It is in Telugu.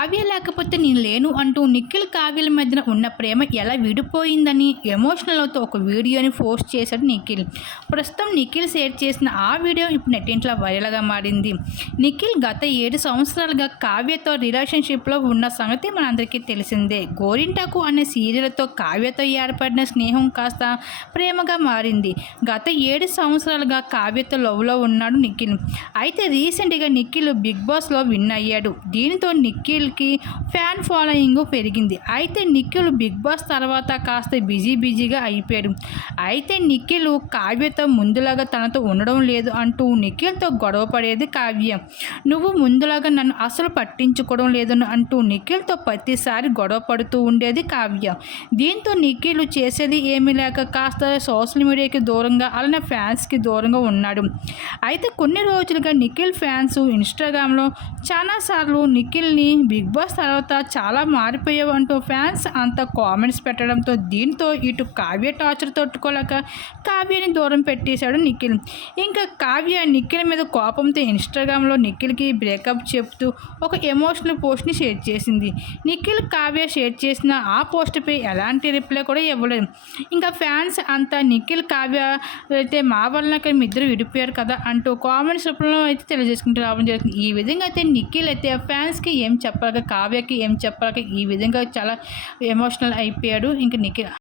కావ్య లేకపోతే నేను లేను అంటూ నిఖిల్ కావ్యల మధ్యన ఉన్న ప్రేమ ఎలా విడిపోయిందని ఎమోషనల్ అవుతూ ఒక వీడియోని పోస్ట్ చేశాడు నిఖిల్. ప్రస్తుతం నిఖిల్ షేర్ చేసిన ఆ వీడియో ఇప్పుడు నెట్టింట్లో వైరల్గా మారింది. నిఖిల్ గత ఏడు సంవత్సరాలుగా కావ్యతో రిలేషన్షిప్లో ఉన్న సంగతి మనందరికీ తెలిసిందే. గోరింటాకు అనే సీరియల్తో కావ్యతో ఏర్పడిన స్నేహం కాస్త ప్రేమగా మారింది. గత ఏడు సంవత్సరాలుగా కావ్యతో లవ్లో ఉన్నాడు నిఖిల్. అయితే రీసెంట్గా నిఖిల్ బిగ్ బాస్లో విన్ అయ్యాడు. దీనితో నిఖిల్కి ఫ్యాన్ ఫాలోయింగ్ పెరిగింది. అయితే నిఖిల్ బిగ్ బాస్ తర్వాత కాస్త బిజీ బిజీగా అయిపోయాడు. అయితే నిఖిల్ కావ్యతో ముందులాగా తనతో ఉండడం లేదు అంటూ నిఖిల్తో గొడవ పడేది కావ్య. నువ్వు ముందులాగా నన్ను అసలు పట్టించుకోవడం లేదని అంటూ నిఖిల్తో ప్రతిసారి గొడవ పడుతూ ఉండేది కావ్య. దీంతో నిఖిల్ చేసేది ఏమీ లేక కాస్త సోషల్ మీడియాకి దూరంగా అలానే ఫ్యాన్స్కి దూరంగా ఉన్నాడు. అయితే కొన్ని రోజులుగా నిఖిల్ ఫ్యాన్స్ ఇన్స్టాగ్రామ్లో చాలాసార్లు నిఖిల్ని బిగ్ బాస్ తర్వాత చాలా మారిపోయావు అంటూ ఫ్యాన్స్ అంత కామెంట్స్ పెట్టడంతో దీంతో ఇటు కావ్య టార్చర్ తట్టుకోలేక కావ్యని దూరం పెట్టేశాడు నిఖిల్. ఇంకా కావ్య నిఖిల్ మీద కోపంతో ఇన్స్టాగ్రామ్లో నిఖిల్కి బ్రేకప్ చెప్తూ ఒక ఎమోషనల్ పోస్ట్ని షేర్ చేసింది. నిఖిల్ కావ్య షేర్ చేసిన ఆ పోస్ట్పై ఎలాంటి రిప్లై కూడా ఇవ్వలేదు. ఇంకా ఫ్యాన్స్ అంతా నిఖిల్ కావ్య అయితే మా వలన మీ ఇద్దరు విడిపోయారు కదా అంటూ కామెంట్స్ రూపంలో అయితే తెలియజేసుకుంటూ రావడం జరుగుతుంది. ఈ విధంగా అయితే నిఖిల్ అయితే ఫ్యాన్స్కి ఏం చెప్పాలి? కావ్యకి ఏం చెప్పాలి? ఈ విధంగా చాలా ఎమోషనల్ అయిపోయాడు. ఇంక నిఖిల్